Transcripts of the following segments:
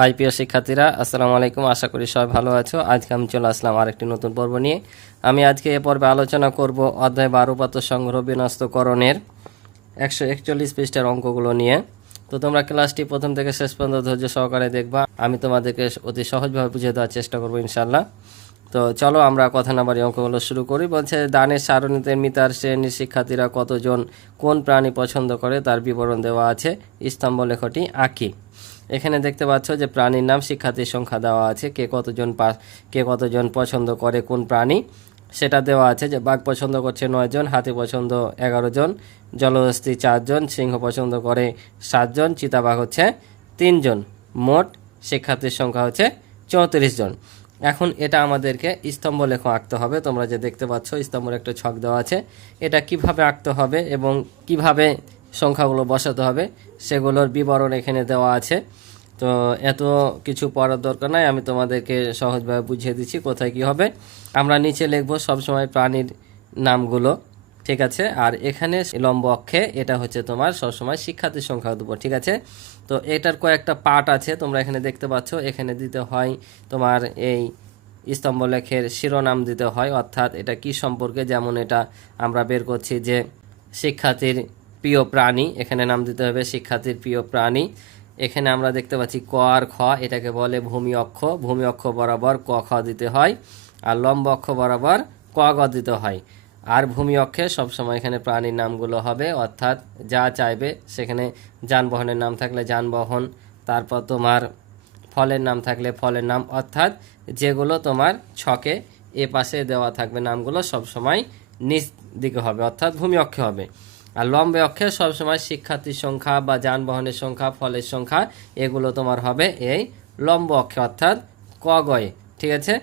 High, প্রিয় শিক্ষার্থীরা, আসসালামু আলাইকুম। আশা করি সবাই ভালো আছো। আজকে আমি চলে আসলাম আরেকটি নতুন পর্ব নিয়ে। আমি আজকে এ পর্বে আলোচনা করব অধ্যায় বারো পাত সংগ্রহ বিনস্তকরণের একশো একচল্লিশ পৃষ্ঠার অঙ্কগুলো নিয়ে। তো তোমরা ক্লাসটি প্রথম থেকে শেষ পর্যন্ত ধৈর্য সহকারে দেখবা। আমি তোমাদেরকে অতি সহজভাবে বুঝিয়ে দেওয়ার চেষ্টা করব ইনশাল্লাহ তো চলো আমরা কথা না বাড়ি অঙ্কগুলো শুরু করি। বলছে, দানের সারণীতে মিতার শ্রেণির শিক্ষার্থীরা কতজন কোন প্রাণী পছন্দ করে? তার বিবরণ দেওয়া আছে। স্তম্ভ লেখটি আঁকি। এখানে দেখতে পাচ্ছ যে প্রাণীর নাম শিক্ষার্থীর সংখ্যা দেওয়া আছে। কে কতজন কে কতজন পছন্দ করে কোন প্রাণী? সেটা দেওয়া আছে যে বাঘ পছন্দ করছে নয়জন হাতি পছন্দ এগারো জন, জলহস্তি চারজন সিংহ পছন্দ করে সাতজন চিতাবাঘ হচ্ছে তিনজন মোট শিক্ষার্থীর সংখ্যা হচ্ছে চৌত্রিশ জন। এখন এটা আমাদেরকে স্তম্ভ লেখ আঁকতে হবে। তোমরা যে দেখতে পাচ্ছ স্তম্ভের একটা ছক দেওয়া আছে। এটা কীভাবে আঁকতে হবে এবং কীভাবে সংখ্যাগুলো বসাতে হবে। সেগুলোর বিবরণ এখানে দেওয়া আছে। তো এত কিছু পড়ার দরকার নাই, আমি তোমাদেরকে সহজভাবে বুঝিয়ে দিচ্ছি কোথায় কি হবে। আমরা নিচে লিখব সবসময় প্রাণীর নামগুলো, ঠিক আছে? আর এখানে লম্ব অক্ষে এটা হচ্ছে তোমার সবসময় শিক্ষার্থীর সংখ্যা দেবো ঠিক আছে? তো এটার কয়েকটা পার্ট আছে, তোমরা এখানে দেখতে পাচ্ছ। এখানে দিতে হয় তোমার এই স্তম্ভ লেখের শিরোনাম দিতে হয়, অর্থাৎ এটা কি সম্পর্কে? যেমন এটা আমরা বের করছি যে শিক্ষার্থীর প্রিয় প্রাণী, এখানে নাম দিতে হবে শিক্ষার্থীর প্রিয় প্রাণী। এখানে আমরা দেখতে পাচ্ছি ক আর খ, এটাকে বলে ভূমি অক্ষ। ভূমি অক্ষ বরাবর ক খ দিতে হয় আর লম্ব অক্ষ বরাবর ক গ দিতে হয়। আর ভূমি অক্ষে সবসময় এখানে প্রাণীর নামগুলো হবে, অর্থাৎ যা চাইবে সেখানে যানবাহনের নাম থাকলে যানবাহন, তারপর তোমার ফলের নাম থাকলে ফলের নাম, অর্থাৎ যেগুলো তোমার ছকে এ পাশে দেওয়া থাকবে নামগুলো সবসময় নিচ দিকে হবে, অর্থাৎ ভূমি অক্ষে হবে। আর লম্বে অক্ষে সবসময় শিক্ষার্থীর সংখ্যা বা যানবাহনের সংখ্যা, ফলের সংখ্যা, এগুলো তোমার হবে এই লম্ব অক্ষে অর্থাৎ ক গয়ে, ঠিক আছে?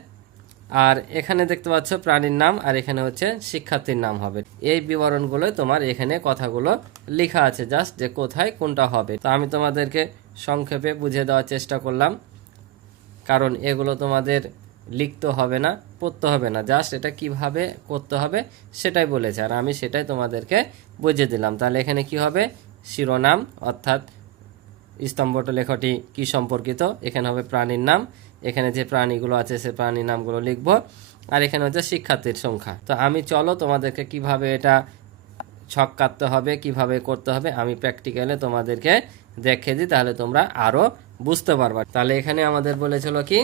আর এখানে দেখতে পাচ্ছ প্রাণীর নাম, আর এখানে হচ্ছে শিক্ষার্থীর নাম হবে। এই বিবরণগুলো তোমার এখানে কথাগুলো লেখা আছে, জাস্ট যে কোথায় কোনটা হবে। তো আমি তোমাদেরকে সংক্ষেপে বুঝিয়ে দেওয়ার চেষ্টা করলাম, কারণ এগুলো তোমাদের লিখতে হবে না, পড়তে হবে না। জাস্ট এটা কীভাবে করতে হবে সেটাই বলেছে। আর আমি সেটাই তোমাদেরকে বুঝিয়ে দিলাম। তাহলে এখানে কি হবে? শিরোনাম, অর্থাৎ স্তম্ভটা লেখাটি কি সম্পর্কিত? এখানে হবে প্রাণীর নাম। এখানে যে প্রাণীগুলো আছে, সে প্রাণীর নামগুলো লিখব। আর এখানে হচ্ছে শিক্ষার্থীর সংখ্যা। তো আমি চলো তোমাদেরকে কীভাবে এটা ছক কাটতে হবে, কীভাবে করতে হবে, আমি প্র্যাকটিক্যালে তোমাদেরকে দেখে দিই, তাহলে তোমরা আরও বুঝতে পারবা। তাহলে এখানে আমাদের বলেছিল কি?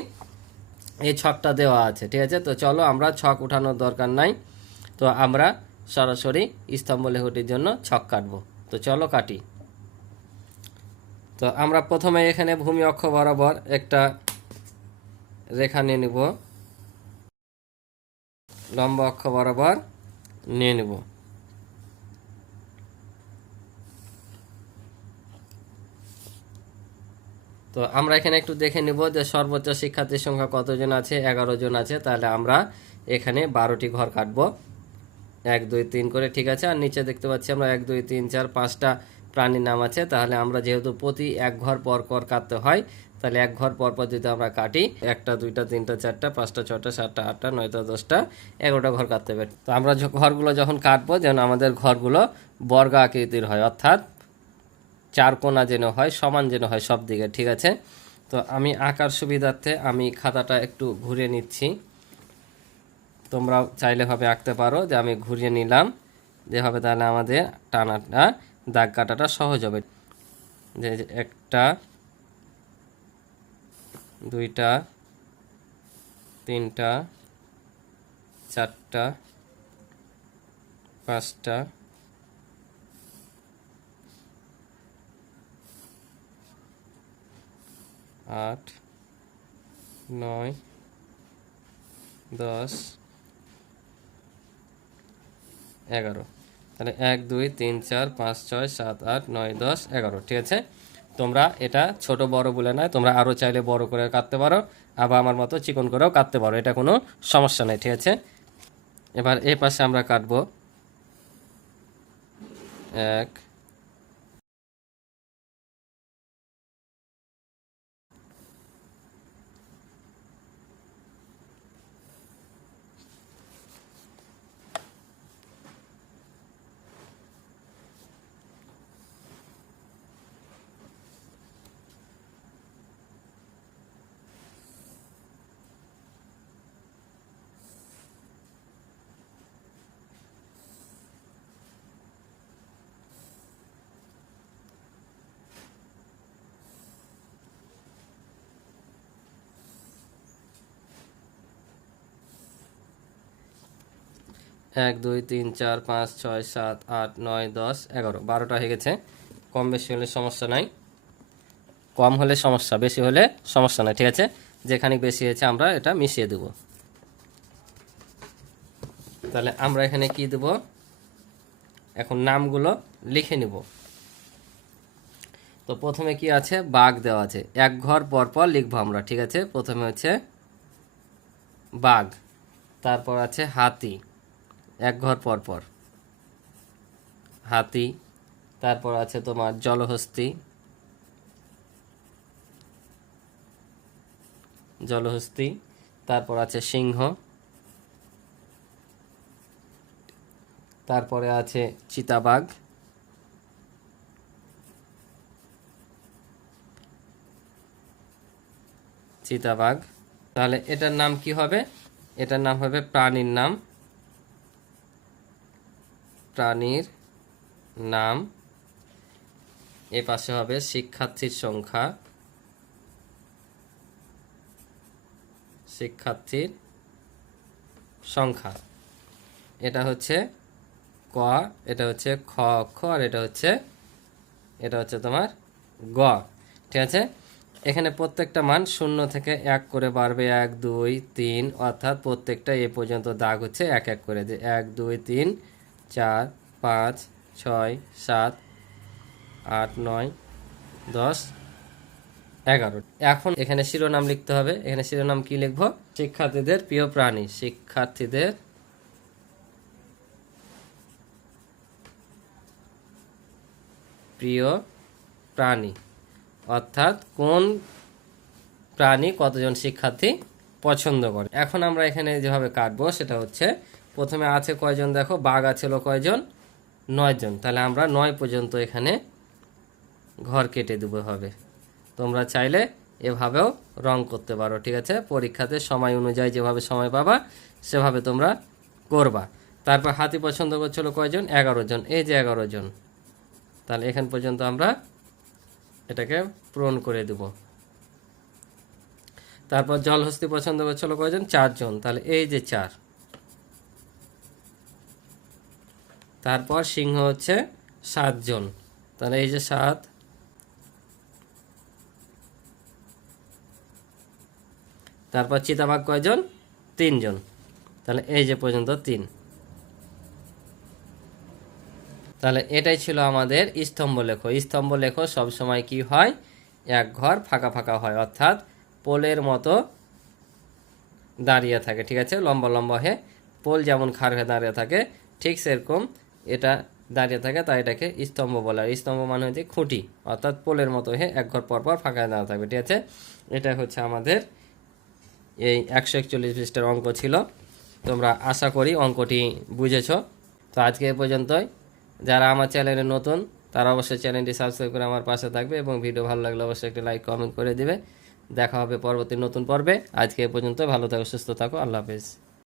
এই ছকটা দেওয়া আছে, ঠিক আছে? তো চলো আমরা ছক উঠানোর দরকার নাই। তো আমরা সরাসরি স্তম্ভ লেখটির জন্য ছক কাটবো। তো চলো কাটি। তো আমরা প্রথমে এখানে ভূমি অক্ষ বরাবর একটা রেখা নিয়ে নিব। লম্ব অক্ষ বরাবর নিয়ে নিব। তো আমরা এখানে একটু দেখে নিব যে সর্বোচ্চ শিক্ষার্থীর সংখ্যা কতজন আছে? এগারো জন আছে। তাহলে আমরা এখানে বারোটি ঘর কাটব। এক, দুই, তিন করে, ঠিক আছে? আর নিচে দেখতে পাচ্ছি আমরা এক, দুই, তিন, চার, পাঁচটা প্রাণীর নাম আছে। তাহলে আমরা যেহেতু প্রতি এক ঘর পর পর কাটতে হয়, তাহলে এক ঘর পর পর যদি আমরা কাটি, একটা, দুইটা, তিনটা, চারটা, পাঁচটা ছটা সাতটা, আটটা, নয়টা, দশটা, এগারোটা ঘর কাটতে পারি তো আমরা ঘরগুলো যখন কাটবো, যেন আমাদের ঘরগুলো বর্গ আকৃতির হয়, অর্থাৎ চার কোণা যেন হয়, সমান যেন হয় সব দিকে, ঠিক আছে? তো আমি আঁকার সুবিধার্থে আমি খাতাটা একটু ঘুরে নিচ্ছি। তোমরা চাইলে ভাবে আঁকতে পারো যে আমি ঘুরিয়ে নিলাম। যেভাবে তাহলে আমাদের টানাটা, দাগ কাটাটা সহজ হবে। যে একটা, দুইটা, তিনটা, চারটা, পাঁচটা আট, নয়, দশ, এগারো। তাহলে এক, দুই, তিন, চার, পাঁচ, ছয়, সাত, আট, নয়, দশ, এগারো, ঠিক আছে? তোমরা এটা ছোট, বড় বলে নয়, তোমরা আরও চাইলে বড় করে কাটতে পারো, আবার আমার মতো চিকন করেও কাটতে পারো, এটা কোনো সমস্যা নেই, ঠিক আছে? এবার এই পাশে আমরা কাটবো। এক এক, দুই, তিন, চার, পাঁচ, ছয়, সাত, আট, নয়, দশ, এগারো। বারোটা হয়ে গেছে। কম বেশি হলে সমস্যা নাই। কম হলে সমস্যা, বেশি হলে সমস্যা নাই, ঠিক আছে? যেখানে বেশি হয়েছে আমরা এটা মিশিয়ে দেব। তাহলে আমরা এখানে কি দেব? এখন নামগুলো লিখে নিব। তো প্রথমে কি আছে? বাঘ দেওয়া আছে। এক ঘর পর পর লিখব আমরা, ঠিক আছে? প্রথমে হচ্ছে বাঘ, তারপর আছে হাতি। এক ঘর পর পর। হাতি, তারপর আছে তোমার জলহস্তি। জলহস্তি, তারপর আছে সিংহ। তারপরে আছে চিতাবাঘ। চিতাবাঘ। তাহলে এটার নাম কি হবে? এটার নাম হবে প্রাণীর নাম। প্রাণীর নাম। এ পাশে হবে শিক্ষার্থীর সংখ্যা। শিক্ষার্থীর সংখ্যা। এটা হচ্ছে ক, এটা হচ্ছে খ খ, আর এটা হচ্ছে এটা হচ্ছে তোমার গ। ঠিক আছে? এখানে প্রত্যেকটা মান শূন্য থেকে এক করে বাড়বে এক, দুই, তিন, অর্থাৎ প্রত্যেকটা এ পর্যন্ত দাগ হচ্ছে এক এক করে যে এক, দুই, তিন চার, পাঁচ, ছয়, সাত, আট, নয়, দশ, এগারো। এখন এখানে শিরোনাম লিখতে হবে। এখানে শিরোনাম কি লিখব? শিক্ষার্থীদের প্রিয় প্রাণী। শিক্ষার্থীদের প্রিয় প্রাণী। অর্থাৎ কোন প্রাণী কতজন শিক্ষার্থী পছন্দ করে? এখন আমরা এখানে যেভাবে কাটবো, সেটা হচ্ছে প্রথমে আছে কয়জন দেখো? বাঘ আছে হলো কয়জন? নয়জন। তাহলে আমরা নয় পর্যন্ত এখানে ঘর কেটে দেবো হবে। তোমরা চাইলে এভাবেও রং করতে পারো, ঠিক আছে? পরীক্ষাতে সময় অনুযায়ী যেভাবে সময় পাবা, সেভাবে তোমরা করবা। তারপর হাতি পছন্দ করছিল কয়জন? এগারো জন। এই যে এগারো জন। তাহলে এখান পর্যন্ত আমরা এটাকে পূরণ করে দেব। তারপর জলহস্তি পছন্দ করছিল কয়জন? চারজন। তাহলে এই যে চার। তারপর সিংহ হচ্ছে সাতজন। তাহলে এই যে সাত। তারপর চিতাবাঘ কয়জন? তিনজন। তাহলে এই যে পর্যন্ত তিন। তাহলে এটাই ছিল আমাদের স্তম্ভ লেখো স্তম্ভ লেখো সবসময় কি হয়? এক ঘর ফাঁকা ফাঁকা হয়, অর্থাৎ পোলের মতো দাঁড়িয়ে থাকে, ঠিক আছে? লম্বা লম্বা হয়ে পোল যেমন খাড় হয়ে দাঁড়িয়ে থাকে, ঠিক সেরকম এটা দাঁড়িয়ে থাকে, তাই এটাকে স্তম্ভ বলে। আর স্তম্ভ মানে হচ্ছে খুঁটি, অর্থাৎ পোলের মতো হয়ে এক ঘর পর পর ফাঁকা দাঁড়িয়ে থাকবে, ঠিক আছে? এটা হচ্ছে আমাদের এই একশো একচল্লিশ পৃষ্ঠার অঙ্ক ছিল। তোমরা আশা করি অঙ্কটি বুঝেছ। তো আজকে এ পর্যন্তই। যারা আমার চ্যানেলে নতুন, তারা অবশ্যই চ্যানেলটি সাবস্ক্রাইব করে আমার পাশে থাকবে এবং ভিডিও ভালো লাগলে অবশ্যই একটি লাইক, কমেন্ট করে দিবে। দেখা হবে পরবর্তী নতুন পর্বে। আজকে এ পর্যন্ত ভালো থাকো, সুস্থ থাকো। আল্লাহ হাফেজ।